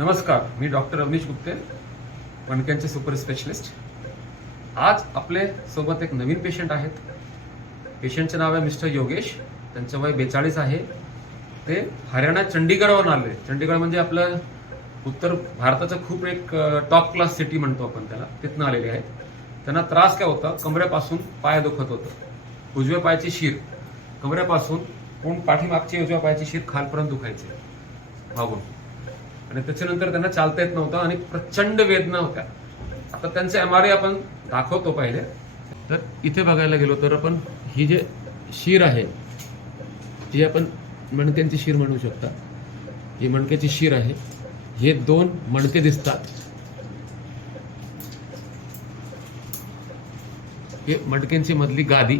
नमस्कार मी डॉक्टर अवनीश गुप्ते मणक्यांचे सुपर स्पेशलिस्ट. आज आपले सोबत एक नवीन पेशंट आहेत. पेशंटचे नाव आहे मिस्टर योगेश त्यांचं वय बेचाळीस आहे. ते हरियाणा चंडीगडवरून आले. चंडीगड म्हणजे आपलं उत्तर भारताचं खूप एक टॉप क्लास सिटी म्हणतो आपण त्याला. तिथनं आलेले आहेत. त्यांना त्रास काय होता? कमरेपासून पाय दुखत होतं. उजव्या पायाची शीर. कमरेपासून पूर्ण पाठीमागची उजव्या पायाची शीर खालपर्यंत दुखायची. भागून. आणि त्याच्यानंतर त्यांना चालता येत नव्हतं आणि प्रचंड वेदना होत्या. आता त्यांचे एम आर आय आपण दाखवतो पहिले. तर इथे बघायला गेलो तर आपण ही जे शीर आहे जी आपण मणक्यांची शीर म्हणू शकता ही मणक्याची शीर आहे हे दोन मणके दिसतात. हे मणक्यांची मधली गादी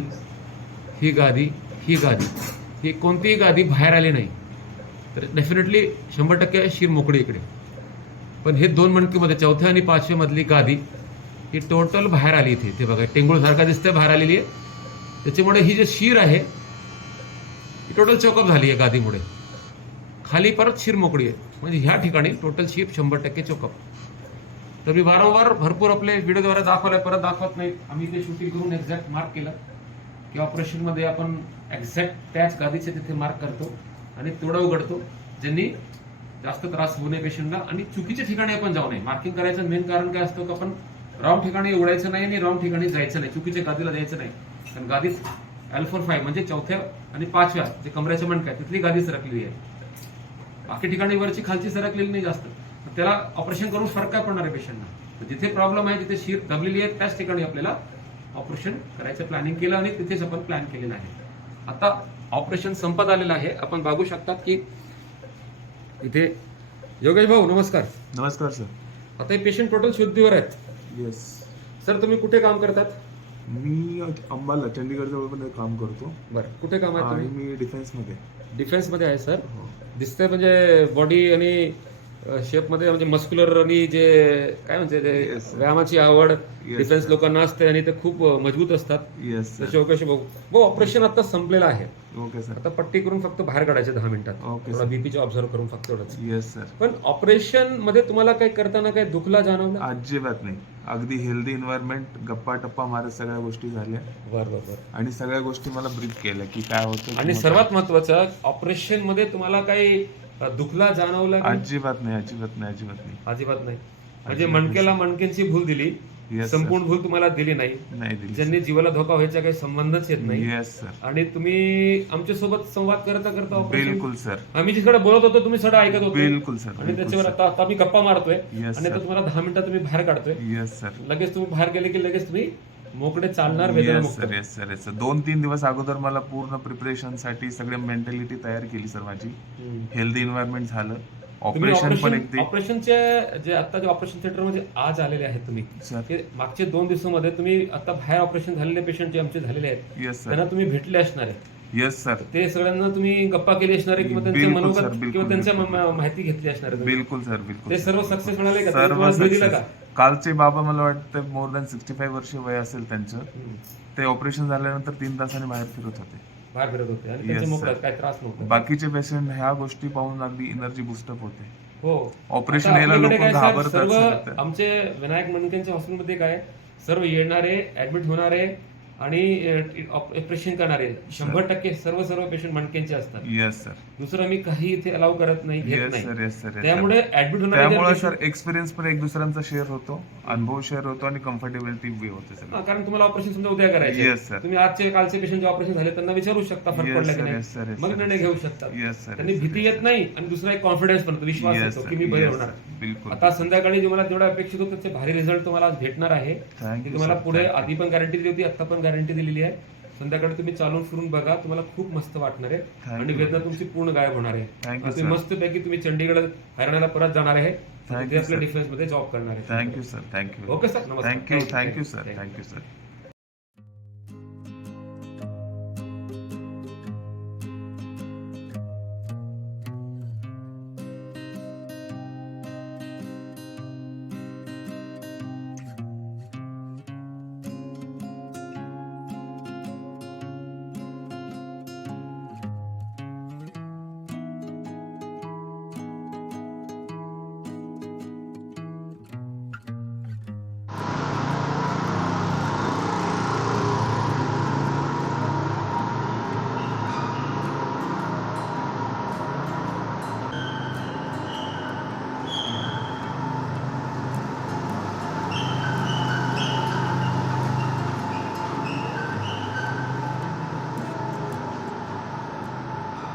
ही गादी ही गादी ही कोणतीही गादी बाहेर आली नाही. तर डेफिनेटली शंभर टक्के शिर मोकळी इकडे. पण हे दोन मणकीमध्ये चौथ्या आणि पाचव्यामधली गादी ही टोटल बाहेर आली इथे. ते बघा टेंगुळसारखा दिसतंय बाहेर आलेली आहे. त्याच्यामुळे ही जे शीर आहे ही टोटल चौकअप झाली आहे गादीमुळे. खाली परत शीर मोकळी आहे. म्हणजे ह्या ठिकाणी टोटल शीर शंभर टक्के चोकअप तर मी वारंवार भरपूर आपले व्हिडिओद्वारे दाखवलंय परत दाखवत नाही. आम्ही ते शूटिंग करून एक्झॅक्ट मार्क केलं. की ऑपरेशनमध्ये आपण एक्झॅक्ट त्याच गादीचे तिथे मार्क करतो. आणि तोडा उघडतो. ज्यांनी जास्त त्रास होऊ नये पेशंटला आणि चुकीच्या ठिकाणी आपण जाऊ नये. मार्किंग करायचं मेन कारण काय असतं की आपण रॉंग ठिकाणी उघडायचं नाही आणि रॉंग ठिकाणी जायचं नाही. चुकीच्या गादीला द्यायचं नाही. कारण गादीच अल्फोर फाय म्हणजे चौथ्या आणि पाचव्या जे कमऱ्याच्या मणक्या तिथली गादी सरकलेली आहे. बाकी ठिकाणी वरची खालची सरकलेली नाही जास्त. त्याला ऑपरेशन करून फरक काय पडणार आहे पेशंटना जिथे प्रॉब्लेम आहे तिथे शीर दबलेली आहे त्याच ठिकाणी आपल्याला ऑपरेशन करायचं प्लॅनिंग केलं आणि तिथेच आपण प्लॅन केलेलं आहे. आता ऑपरेशन संपत आलेलं आहे. आपण बघू शकतात की इथे योगेश भाऊ नमस्कार. नमस्कार सर आता हे पेशंट टोटल शुद्धीवर आहेत. येस सर तुम्ही कुठे काम करतात? मी अंबाला चंदीगड जवळ पण काम करतो. बरं. कुठे काम आहे आणि तुम्ही? मी डिफेन्समध्ये. डिफेन्समध्ये आहे सर हो. दिसतंय म्हणजे बॉडी आणि शेपमध्ये म्हणजे मस्क्युलर आणि जे काय म्हणते ते. व्यायामाची आवड डिफेन्स. लोकांना असते आणि ते खूप मजबूत असतात. येस बघू. भाऊ ऑपरेशन आता संपलेलं आहे. ओके सर आता पट्टी करून फक्त बाहेर काढायचे दहा मिनिटात. बीपीचे ऑब्झर्व करून फक्त येस सर पण ऑपरेशनमध्ये तुम्हाला काही करताना काही दुखला जाणवला? अजिबात नाही. अगदी हेल्दी एन्व्हायरमेंट गप्पा टप्पा मारत सगळ्या गोष्टी झाल्या. बरं बरं बरं. आणि सगळ्या गोष्टी मला ब्रीफ केल्या की काय होतं आणि सर्वात महत्वाचं ऑपरेशनमध्ये तुम्हाला काही दुखला जाणवला. की अजिबात नाही अजिबात नाही अजिबात नाही. अजिबात नाही. म्हणजे अजिबात मणक्याला मणक्यांची भूल दिली. संपूर्ण भूल तुम्हाला दिली नाही. नाही दिली ज्यांनी जीवाला धोका व्हायचा काही संबंधच येत नाही. येस सर आणि तुम्ही आमच्यासोबत संवाद करता करता operation- बिलकुल सर आम्ही जिकडे बोलत होतो तुम्ही सगळं ऐकत होते. बिलकुल सर आणि बिलकुल त्याच्यावर सर आता आता आम्ही गप्पा मारतोय. Yes, आणि आता sir. तुम्हाला दहा मिनिटात तुम्ही बाहेर काढतोय. येस सर लगेच तुम्ही बाहेर गेले की लगेच तुम्ही मोकळे चालणार येस मुक्त. Sir yes sir yes sir दोन तीन दिवस अगोदर मला पूर्ण प्रिपरेशनसाठी सगळे मेंटॅलिटी तयार केली सर माझी. हेल्दी एन्व्हायरमेंट झालं. ऑपरेशन पण ऑपरेशन एक ऑपरेशनचे जे आता जे ऑपरेशन थिएटरमध्ये आज आलेले आहेत तुम्ही ते मागचे दोन दिवसामध्ये तुम्ही आता बाहेर ऑपरेशन झालेले पेशंट जे आमचे झालेले आहेत येस सर त्यांना तुम्ही भेटले असणार आहे येस सर ते सगळ्यांना तुम्ही गप्पा केली असणार आहे किंवा त्यांचे मनोगत त्यांच्या माहिती घेतली असणार. बिलकुल सर बिलकुल. ते सर. सर्व सक्सेस मिळाले का सर्व दिला. का? कालचे बाबा मला वाटतं मोर दॅन सिक्स्टी फाईव्ह वर्ष वय असेल त्यांचं. ते ऑपरेशन झाल्यानंतर तीन तासांनी बाहेर फिरत होते. बाहेर फिरत होते. आणि Yes, त्यांचे sir. मोकळ्यात काय त्रास नव्हता. बाकीचे पेशंट ह्या गोष्टी पाहून अगदी एनर्जी बुस्टअप होते. हो. आता यायला आपल्याकडे लोकं काय साहेब, घाबरतात सर्व. आमचे विनायक मणकेंच्या हॉस्पिटलमध्ये काय सर्व येणारे ऍडमिट होणारे आणि ऑपरेशन करणारे शंभर टक्के सर्व सर्व पेशंट मणकेंचे असतात. येस सर दुसरं मी काही इथे अलाव करत नाही घेत येस नाही. सर येस सर त्यामुळे ऍडमिट होणारे त्यामुळे सर एक्सपिरियन्स पण एक दुसऱ्यांचा शेअर होतो अनुभव शेअर होतो आणि कम्फर्टेबिलिटी बी होते सर कारण तुम्हाला ऑपरेशन समजा उद्या करायचे Yes, sir. तुम्ही आजचे कालचे पेशंट जे ऑपरेशन झाले त्यांना विचारू शकता फरक पडला की नाही. sir, yes, मग निर्णय घेऊ. शकतात. Yes, sir, त्यांनी भीती येत नाही आणि दुसरा एक कॉन्फिडन्स पण विश्वास Yes, येतो. की मी बरे होणार. बिलकुल. आता संध्याकाळी जे मला जेवढा अपेक्षित होतं त्याचे भारी रिझल्ट तुम्हाला आज भेटणार आहे. की तुम्हाला. पुढे. आधी पण गॅरंटी दिली होती आता पण गॅरंटी दिलेली आहे. संध्याकाळी तुम्ही चालून फिरून बघा तुम्हाला खूप मस्त वाटणार आहे. आणि. वेदना तुमची पूर्ण गायब होणार आहे. Thank you, तुम्ही sir. मस्त पैकी तुम्ही चंडीगड हरियाणाला परत जाणार आहे. Thank तिथे you, आपल्या sir. डिफेन्समध्ये जॉब करणार आहे. Thank you sir thank you okay sir नमस्कार. Thank you thank you sir. Thank you sir